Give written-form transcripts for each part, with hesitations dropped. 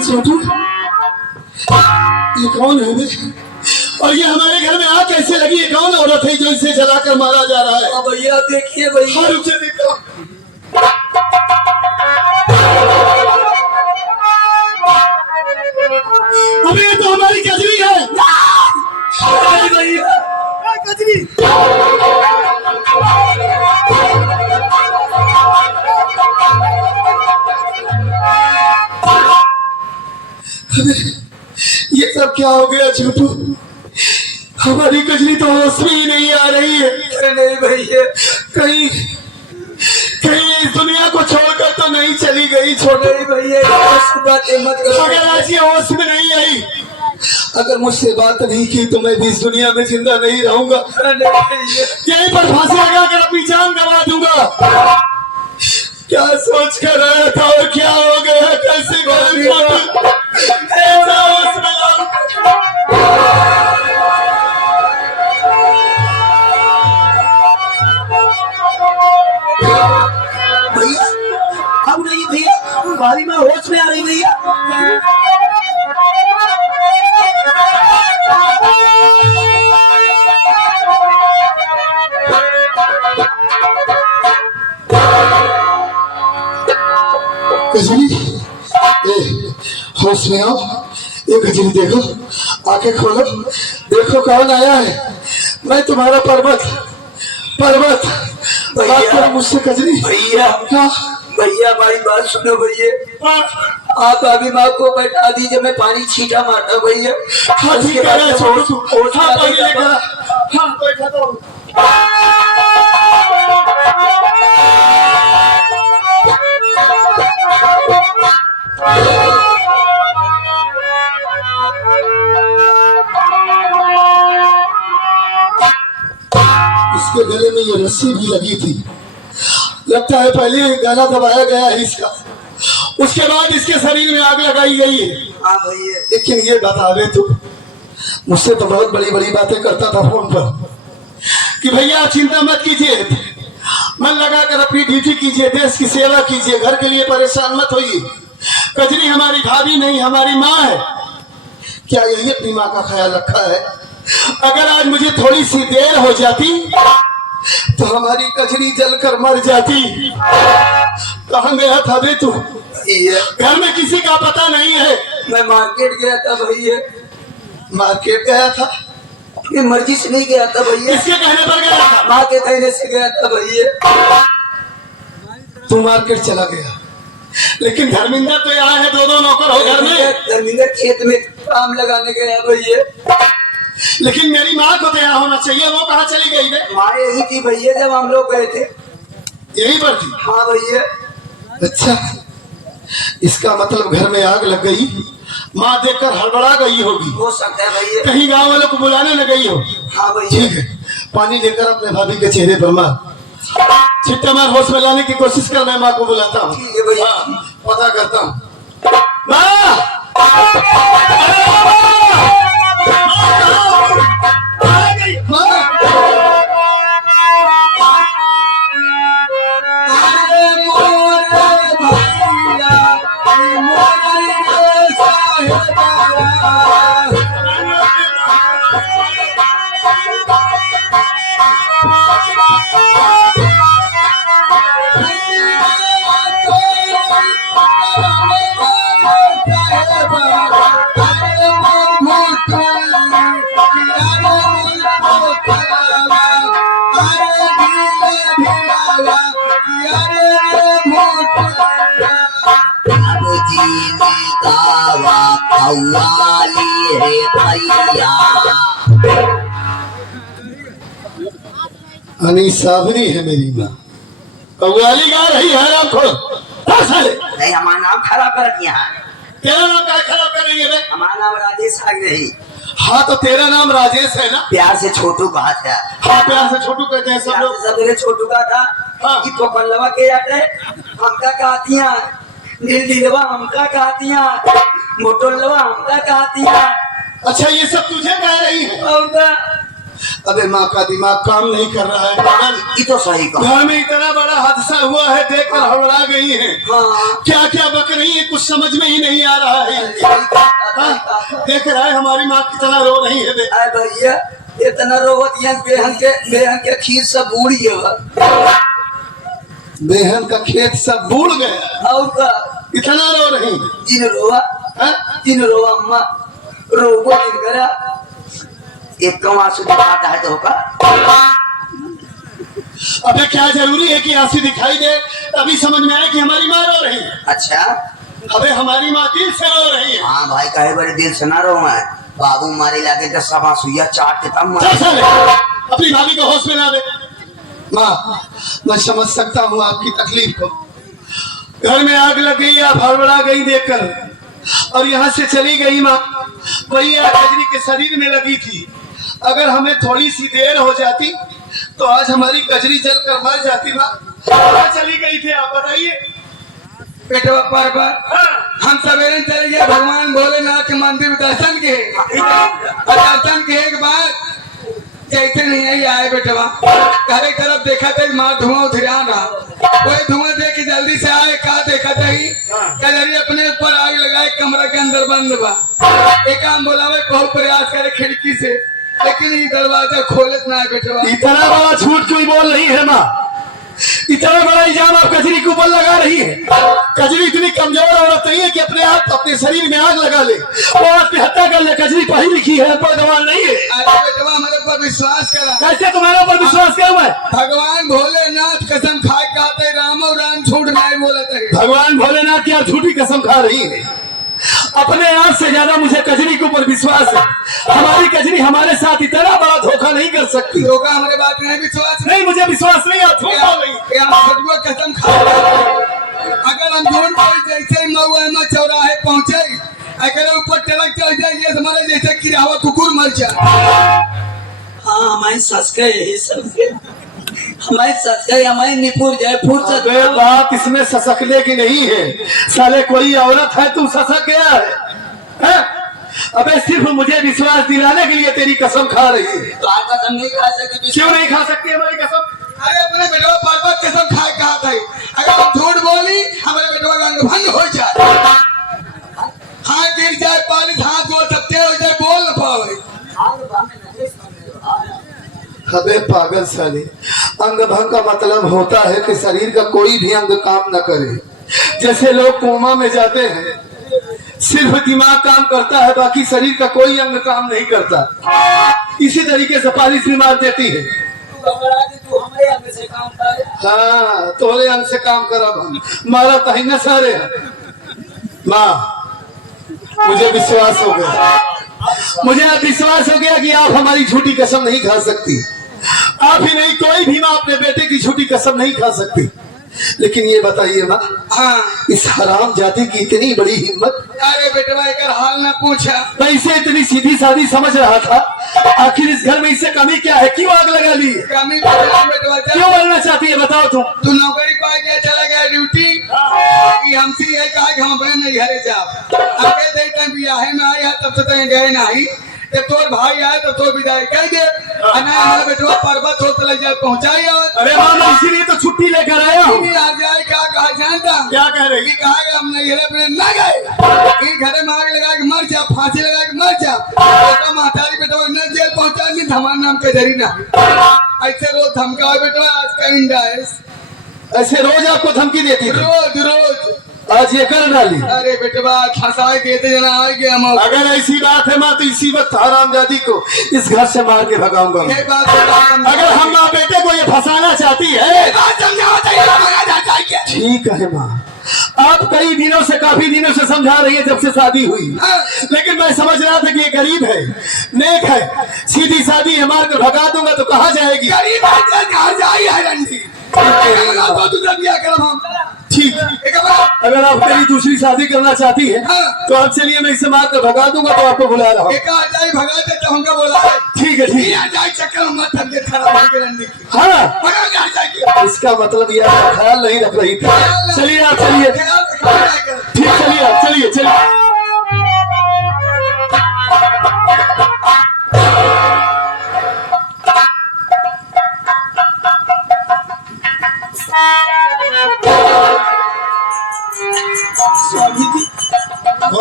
छोटू, ये कौन है बे? और ये हमारे घर में आग कैसे लगी? ये कौन औरत है जो इसे जलाकर मारा जा रहा है? भैया देखिए भैया। हाँ, रुक जा देखता हूँ। अबे ये तो हमारी कजरी है। भैया कजरी। ये सब क्या हो गया छोटू? हमारी कजरी तो होश में ही नहीं आ रही है। नहीं भैया, कहीं कहीं इस दुनिया को छोड़कर तो नहीं चली गई छोटे? नहीं भैया, बातें मत करो। अगर आज ये होश में नहीं आई, अगर मुझसे बात नहीं की तो मैं भी इस दुनिया में जिंदा नहीं रहूंगा। यहीं पर फांसी लगाकर अपनी जान गंवा दूंगा। क्या सोच कर आया था और क्या हो गया? कैसे ऐसा होश में लाऊं? भैया अब नहीं भैया, भारी में होश में आ रही भैया। कजरी, होश में आओ। ये कजरी देखो, आंखें खोलो, देखो कौन आया है। मैं तुम्हारा पर्वत पर्वत बात करो मुझसे कजरी। भैया हाँ भैया, हमारी बात सुनो भैया। आप अभी माँ को बैठा दीजिए, मैं पानी छींटा मारता हूँ भैया। हाँ ठीक है, छोड़ हाँ पानी लेकर हाँ बैठा तो। इसके गले में ये रस्सी भी लगी थी। लगता है पहले गला दबाया गया है इसका, उसके बाद इसके शरीर में आग लगाई गई है। हाँ भैया। लेकिन ये बता दे तू, मुझसे तो बहुत बड़ी बड़ी बातें करता था फोन पर कि भैया आप चिंता मत कीजिए, मन लगाकर अपनी ड्यूटी कीजिए, देश की सेवा कीजिए, घर के लिए परेशान मत होइए। कजरी हमारी भाभी नहीं, हमारी माँ है। क्या यही अपनी माँ का ख्याल रखा है? अगर आज मुझे थोड़ी सी देर हो जाती तो हमारी कजरी जलकर मर जाती। कहाँ गया था बे तू? घर में किसी का पता नहीं है। मैं मार्केट गया था भैया। मार्केट गया था? ये मर्जी से नहीं गया था भैया, किसके कहने पर गया था? माँ के कहने से गया था भैया। तू मार्केट चला गया, लेकिन धर्मिंदर तो यहाँ है, दो नौकर हो घर में। धर्मिंदर खेत में काम लगाने गया भैया। लेकिन मेरी माँ को तो यहाँ होना चाहिए, वो कहाँ चली गई बे? माँ यही थी भैया जब हम लोग गए थे। यही पर थी? हाँ भैया। अच्छा, इसका मतलब घर में आग लग गई, माँ देखकर हड़बड़ा गई होगी। हो सकता है भैया। कहीं गांव वालों को बुलाने न गई हो। हाँ भैया। ठीक है, पानी लेकर अपने भाभी के चेहरे पर मार, छिट्टा मार, होश में लाने की कोशिश कर। मैं माँ को बुलाता हूँ। ठीक है भैया। पता करता हूँ। माँ! अनी साबरी है मेरी माँ, कव्वाली गा रही है। आपको नहीं, हमारा नाम खराब कर दिया है। तेरा नाम क्या खराब कर रही है? हमारा नाम राजेश आग नहीं। हाँ तो तेरा नाम राजेश है ना? प्यार से छोटू कहा था। हाँ प्यार से छोटू कहते हैं सब लोग। सबने छोटू का था। हाँ। कि पकड़वा के जाते हमका कहतियां, नीलवा हमका कहतियां, मोटोलवा हमका कहतियां। अच्छा, ये सब तुझे कह रही है? और अबे माँ का दिमाग काम नहीं कर रहा है पागल। ये तो सही कहा। घर में इतना बड़ा हादसा हुआ है, देखकर हड़बड़ा गई है। हाँ। क्या क्या बक रही है, कुछ समझ में ही नहीं आ रहा है। हाँ? देख रहा है हमारी माँ कितना रो रही है। बे अरे भैया इतना रोवत यहाँ बेहन के खीर सब बूढ़ी है। बेहन का खेत सब बूढ़ गया और का इतना रो रही है। जिन रोवा हाँ? जिन रोवा अम्मा रोगो जिन करा एक कम आंसू दिखाता है तो का। अबे क्या जरूरी है कि आंसू दिखाई दे तभी समझ में आए कि हमारी माँ रो रही है। अच्छा अबे हमारी माँ दिल से रो रही है। हाँ भाई कहे बड़े दिल से ना रो मैं बाबू मारे लागे तो सब आंसुया चाट देता हूँ। चल साले, अपनी भाभी को होश में ला दे। माँ मैं समझ सकता हूँ आपकी तकलीफ को। घर में आग लग गई, आप हड़बड़ा गई देखकर और यहाँ से चली गई। माँ वही आग कजरी के शरीर में लगी थी। अगर हमें थोड़ी सी देर हो जाती तो आज हमारी कजरी जल कर मर जाती। माँ कहाँ चली गई थी आप बताइए। बेटवा पर हम सवेरे चले गए भगवान भोलेनाथ के मंदिर दर्शन के दर्शन के एक बार जैसे नहीं आई आए बेटवा घर तरफ देखा था माँ धुआं उधरा रहा कोई धुआं देख के जल्दी से आए कहा देखा था ही कजरी अपने ऊपर आग लगाए कमरा के अंदर बंद बा। एक आम बोलावे बहुत प्रयास करे खिड़की से लेकिन ये दरवाजा खोलत ना है बेटवा। इतना बड़ा झूठ क्यों बोल रही है माँ? इतना बड़ा इल्जाम आप कजरी के ऊपर लगा रही है। कजरी इतनी कमजोर औरत नहीं है कि अपने आप अपने शरीर में आग लगा ले, वो आत्महत्या कर ले। कजरी पढ़ी लिखी है, भगवान नहीं है। अरे बेटवा हमारे ऊपर विश्वास करा। कैसे तुम्हारे ऊपर विश्वास करूं मैं? भगवान भोलेनाथ कसम खाए कहते राम और राम झूठ नहीं बोलते। भगवान भोलेनाथ की आप झूठी कसम खा रही है। अपने आप से ज्यादा मुझे कजरी के ऊपर विश्वास है। हमारी कजरी हमारे साथ इतना बड़ा धोखा नहीं कर सकती। धोखा हमारे बात में विश्वास नहीं, मुझे विश्वास नहीं। आप झूठ बोल रही हैं। कसम खा अगर हम झूठ बोल जैसे मऊ चौराहे पहुंचे अगर ऊपर टलक चढ़ जाए ये हमारे जैसे किरावा कुकुर मर जाए। हाँ हमारे सस का यही सब हमारे सस का हमारे निपुर जाए फुर्सत। बात इसमें ससकने की नहीं है। साले कोई औरत है तू ससक गया है? अबे सिर्फ मुझे विश्वास दिलाने के लिए तेरी कसम खा रही है। तो आप कसम नहीं खा सकती। क्यों नहीं खा सकती हमारी कसम? अरे अपने बेटवा पर कसम खाए कहा था अगर हम झूठ बोली हमारे बेटवा का अंग भंग हो जाए, हाथ गिर जाए, पालिश हाथ धो सकते हो जाए, बोल न पावे। अबे पागल साले, अंग भंग का मतलब होता है कि शरीर का कोई भी अंग काम न करे। जैसे लोग कोमा में जाते हैं, सिर्फ दिमाग काम करता है, बाकी शरीर का कोई अंग काम नहीं करता। इसी तरीके से पालिश भी मार देती है। तू हमारे अंग से काम करे। हाँ तोरे अंग से काम करा हम मारा तही न सारे। माँ मुझे विश्वास हो गया, मुझे अब विश्वास हो गया कि आप हमारी झूठी कसम नहीं खा सकती। आप ही नहीं कोई भी माँ अपने बेटे की झूठी कसम नहीं खा सकती। लेकिन ये बताइए माँ, हाँ इस हराम जाति की इतनी बड़ी हिम्मत। अरे बेटवा एक हाल न पूछा। मैं इसे इतनी सीधी सादी समझ रहा था, आखिर इस घर में इससे कमी क्या है? क्यों आग लगा ली? कमी बेटवा क्यों बोलना चाहती है बताओ तुम? तू नौकरी पा गया चला गया ड्यूटी कि हमसे यही कहा कि हम अपने नहीं घरे जाओ। आगे दे टाइम बियाहे में आया तब से तय गए नहीं, जब तोर भाई आए तो तोर विदाई कह दे हमारा बेटवा पर्वत हो तो लग जाए पहुंचाई। अरे मामा इसीलिए तो छुट्टी लेकर आया हूँ। आ जाए क्या कहा जानता क्या कह रही? कहा हम नहीं घरे न गए घरे में आग लगा के मर जा, फांसी लगा के मर जा, बेटा महतारी बेटवा न जेल पहुंचा नहीं हमारा नाम के जरी ना। ऐसे रोज धमका बेटवा आज का इंडा है। ऐसे रोज आपको धमकी देती है? रोज रोज आज ये कर डाली। अरे बेटवा फंसाए देते जना आ गया हम। अगर ऐसी बात है माँ तो इसी वक्त हरामजादी को इस घर से मार के भगाऊंगा। ये बात अगर हम माँ बेटे को ये फंसाना चाहती है ठीक है माँ, आप कई दिनों से काफी दिनों से समझा रही है जब से शादी हुई, लेकिन मैं समझ रहा था कि ये गरीब है, नेक है, सीधी शादी है, मार कर भगा दूंगा तो कहाँ जाएगी? गरीब कहाँ जाए रंडी ठीक। अगर आप मेरी दूसरी शादी करना चाहती है तो आप चलिए, मैं इसे मार कर भगा दूंगा तो आपको बुला रहा हूँ। भगा देता हूँ बोला ठीक है ठीक है। जाए चक्कर मत तबियत खराब है हाँ इसका मतलब ये आपका ख्याल नहीं रख रही थी। चलिए आप चलिए, ठीक चलिए आप चलिए चलिए।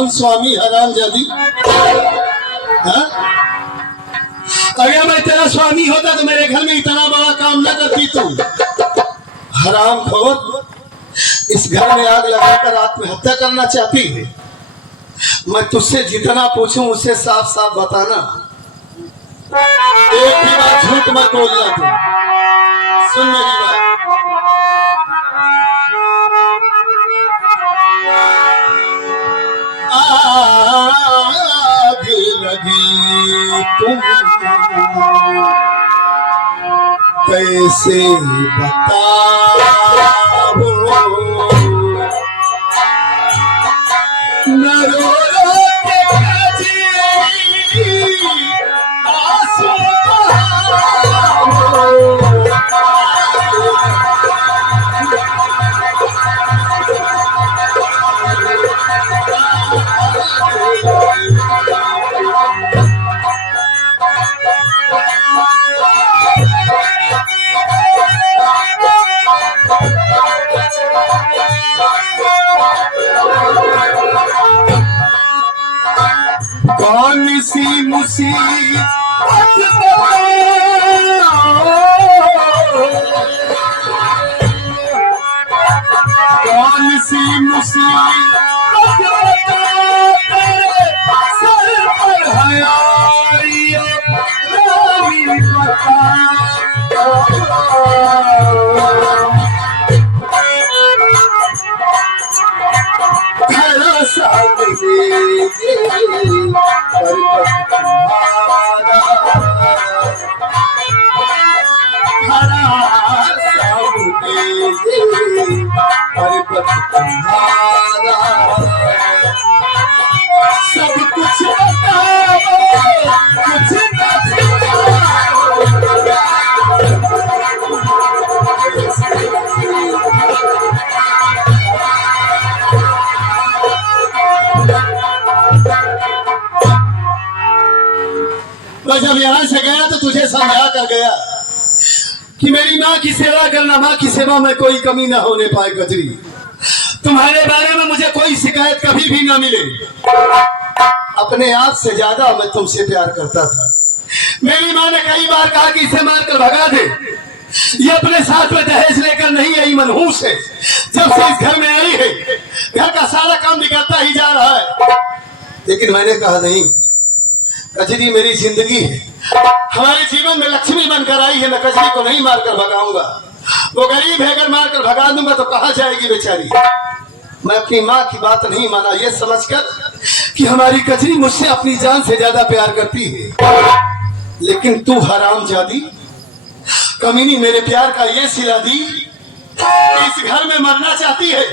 कौन स्वामी हरामजादी? हाँ? अगर मैं तेरा स्वामी होता तो मेरे घर में इतना बड़ा काम न करती तू। हरामखोर, इस घर में आग लगाकर आत्महत्या करना चाहती है। मैं तुझसे जितना पूछूं उससे साफ साफ बताना, एक भी बात झूठ मत बोलना तू। सुन मेरी बात, आग लगी तुम कैसे बताओ, न रो रो के कजरी आंसू कौन सी मुसीबत कौन सी मुसीबत सर पर है आई बता, सब कुछ बताओ, कुछ मैं जब यहाँ से गया तो तुझे समझा कर गया कि मेरी माँ की सेवा करना, माँ की सेवा में कोई कमी ना होने पाए। कजरी, तुम्हारे बारे में मुझे कोई शिकायत कभी भी ना मिले। अपने आप से ज्यादा मैं तुमसे प्यार करता था। मेरी माँ ने कई बार कहा कि इसे मारकर भगा दे, ये अपने साथ में दहेज लेकर नहीं आई मनहूस है। जब से इस घर में आई है घर का सारा काम बिगड़ता ही जा रहा है। लेकिन मैंने कहा नहीं, कजरी मेरी जिंदगी है, हमारे जीवन में लक्ष्मी बनकर आई है। मैं कजरी को नहीं मारकर भगाऊंगा। वो गरीब है, अगर मारकर भगा दूंगा तो कहाँ जाएगी बेचारी। मैं अपनी माँ की बात नहीं माना, ये समझकर कि हमारी कजरी मुझसे अपनी जान से ज्यादा प्यार करती है। लेकिन तू हरामजादी कमीनी मेरे प्यार का ये सिला दी कि इस घर में मरना चाहती है,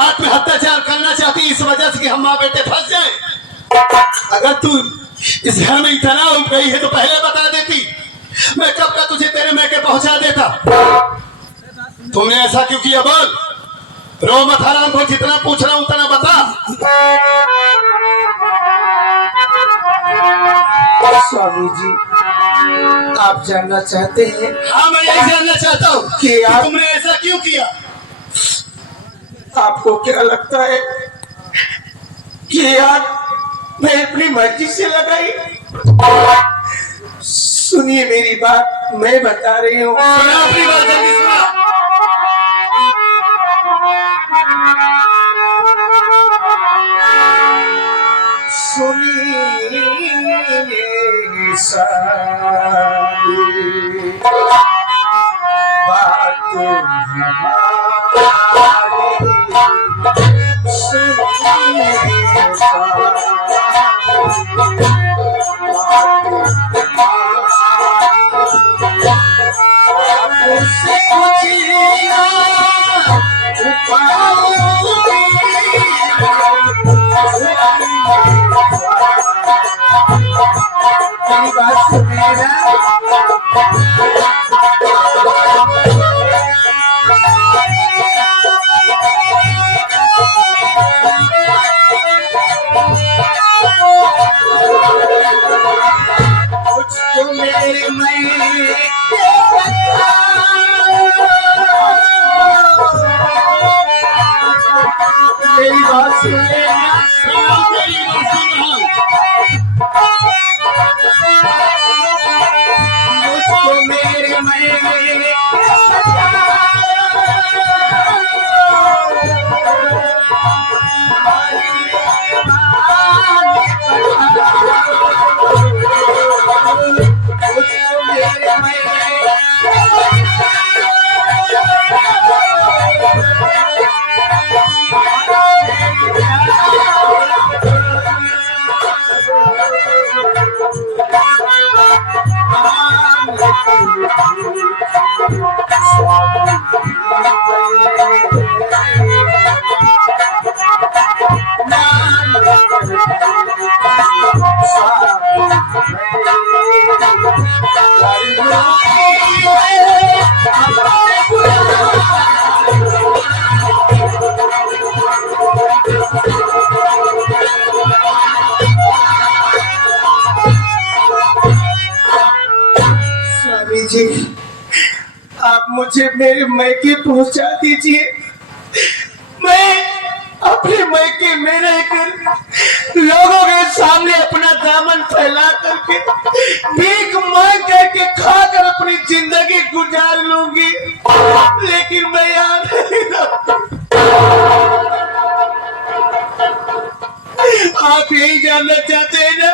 आत्महत्याचार करना चाहती है, इस वजह से कि हम माँ बेटे फंस जाए। अगर तू इस घर में इतना उठ गई है तो पहले बता देती, मैं कब का तुझे तेरे मैके पहुंचा देता। तुमने ऐसा क्यों किया? बोल, रो मत हराम को, जितना पूछ रहा हूं उतना बता। स्वामी जी, आप जानना चाहते हैं? हाँ, मैं यही जानना चाहता हूँ कि तुमने ऐसा क्यों किया। आपको क्या लगता है कि आग मैं अपनी मर्जी से लगाई? सुनिए मेरी बात, मैं बता रही हूँ। सुना अपनी बात, जल्दी सुना। सुनिए सारी बात हमारी, सुनिए आपसे पूछिएगा मेरी बात सुनिएगा। कुछ तो मेरे मैं मेरी बात सुन ले। मुझको मेरे मैंने स्वामी जी, आप मुझे मेरे मैके पहुंचा दीजिए। मैं अपने मैके में रहकर लोगों के सामने अपना दामन फैला करके भीख मांग करके खाकर अपनी जिंदगी गुजार लूंगी, लेकिन मैं यहाँ नहीं रहूंगा। आप यही जानना चाहते हैं ना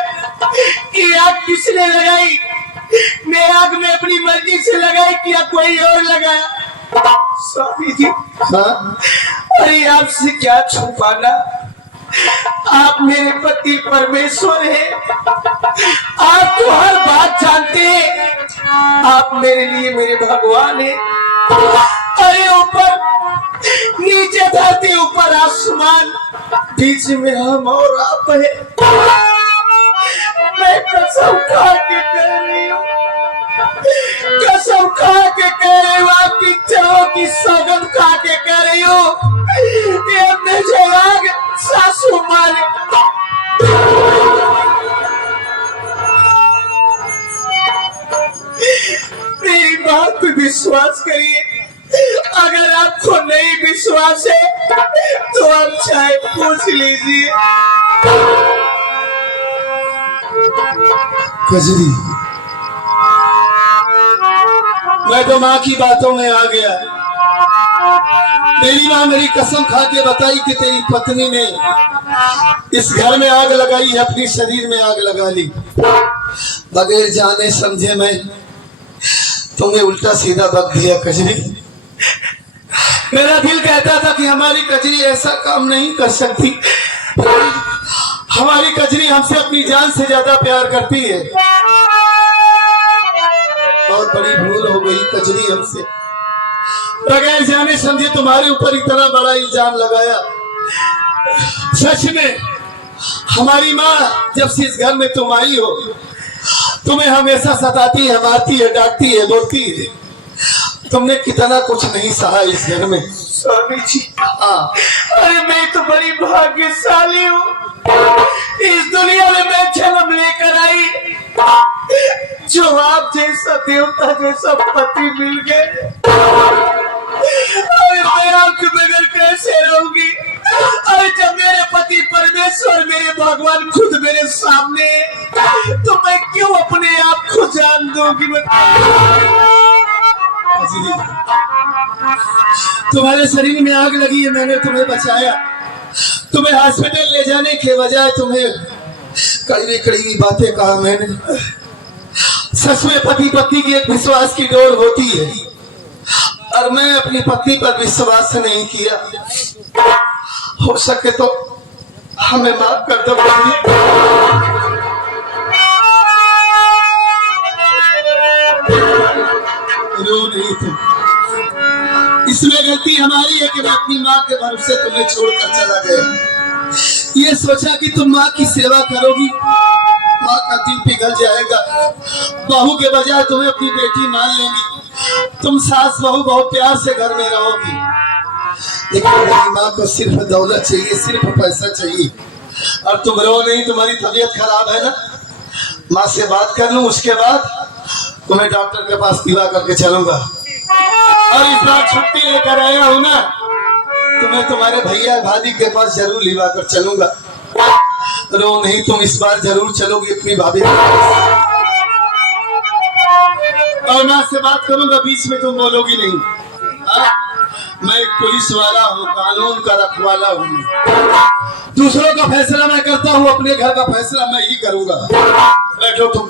कि आग किसने लगाई? मैं आग में अपनी मर्जी से लगाई कि या कोई और लगाया? स्वामी जी, हाँ? अरे आपसे क्या छुपाना, आप मेरे पति परमेश्वर हैं। आप तो हर बात जानते हैं। आप मेरे लिए मेरे भगवान हैं। अरे ऊपर नीचे धरती, ऊपर आसमान, बीच में हम और आप हैं। मैं कसम खा के कह रही हूँ, कसम खा के कह रही हूँ, आपकी चाहों की सौगंध खा के कह रही हूँ, ये मुझे आग सासू मारे। मेरी बात पे विश्वास करिए। अगर आपको नहीं विश्वास है तो आप चाहे पूछ लीजिए। कजरी, मैं तो माँ की बातों में आ गया। तेरी माँ मेरी कसम खा के बताई कि तेरी पत्नी ने इस घर में आग लगाई है, अपने शरीर में आग लगा ली। बगैर जाने समझे मैं तुमने उल्टा सीधा बक दिया। कजरी, मेरा दिल कहता था कि हमारी कजरी ऐसा काम नहीं कर सकती। हमारी कजरी हमसे अपनी जान से ज्यादा प्यार करती है। बहुत बड़ी भूल हो गई कजरी हमसे। बगैर जाने समझे तुम्हारे ऊपर इतना बड़ा इल्जाम लगाया। सच में हमारी माँ जब से इस घर में तुम आई हो, तुम्हें हमेशा सताती है, मारती है, डांटती है, बोलती है। तुमने कितना कुछ नहीं सहा इस घर में। स्वामी जी, हाँ, अरे मैं तो बड़ी भाग्यशाली हूँ। इस दुनिया में मैं जन्म लेकर आई, जो आप जैसा देवता जैसा पति मिल गए। अरे मैं आपके बगैर कैसे रहूंगी? अरे जब मेरे पति परमेश्वर, मेरे भगवान खुद मेरे सामने, तो मैं क्यों अपने आप को जान दूंगी? तुम्हारे शरीर में आग लगी है, मैंने तुम्हें बचाया। तुम्हें हॉस्पिटल ले जाने के बजाय तुम्हें कड़वी कड़वी बातें कहा मैंने। सच में पति पत्नी की एक विश्वास की डोर होती है, और मैं अपनी पत्नी पर विश्वास नहीं किया। हो सके तो हमें माफ कर दो। रो नहीं तुम, इसमें गलती हमारी है कि मैं अपनी माँ के भरोसे तुम्हें छोड़कर चला गया। ये सोचा कि तुम माँ की सेवा करोगी, माँ का दिल पिघल जाएगा। बहू के बजाय तुम्हें अपनी बेटी मान लेंगी। तुम सास बहू बहुत प्यार से घर में रहोगी। लेकिन मेरी माँ को सिर्फ दौलत चाहिए, सिर्फ पैसा चाहिए। और तुम रो नहीं, तुम्हारी तबीयत खराब है ना। माँ से बात कर लूं, उसके बाद तुम्हें डॉक्टर के पास दिवा करके चलूंगा। और इस बार छुट्टी लेकर आया हूं ना, तुम्हें तुम्हारे भैया भाभी के पास जरूर लिवा कर चलूंगा। रो नहीं, तुम इस बार जरूर चलोगी अपनी भाभी के पास। और मैं से बात करूंगा, बीच में तुम बोलोगी नहीं। मैं एक पुलिस वाला हूँ, कानून का रखवाला हूँ। दूसरों का फैसला मैं करता हूँ, अपने घर का फैसला मैं ही करूंगा। बैठो तुम।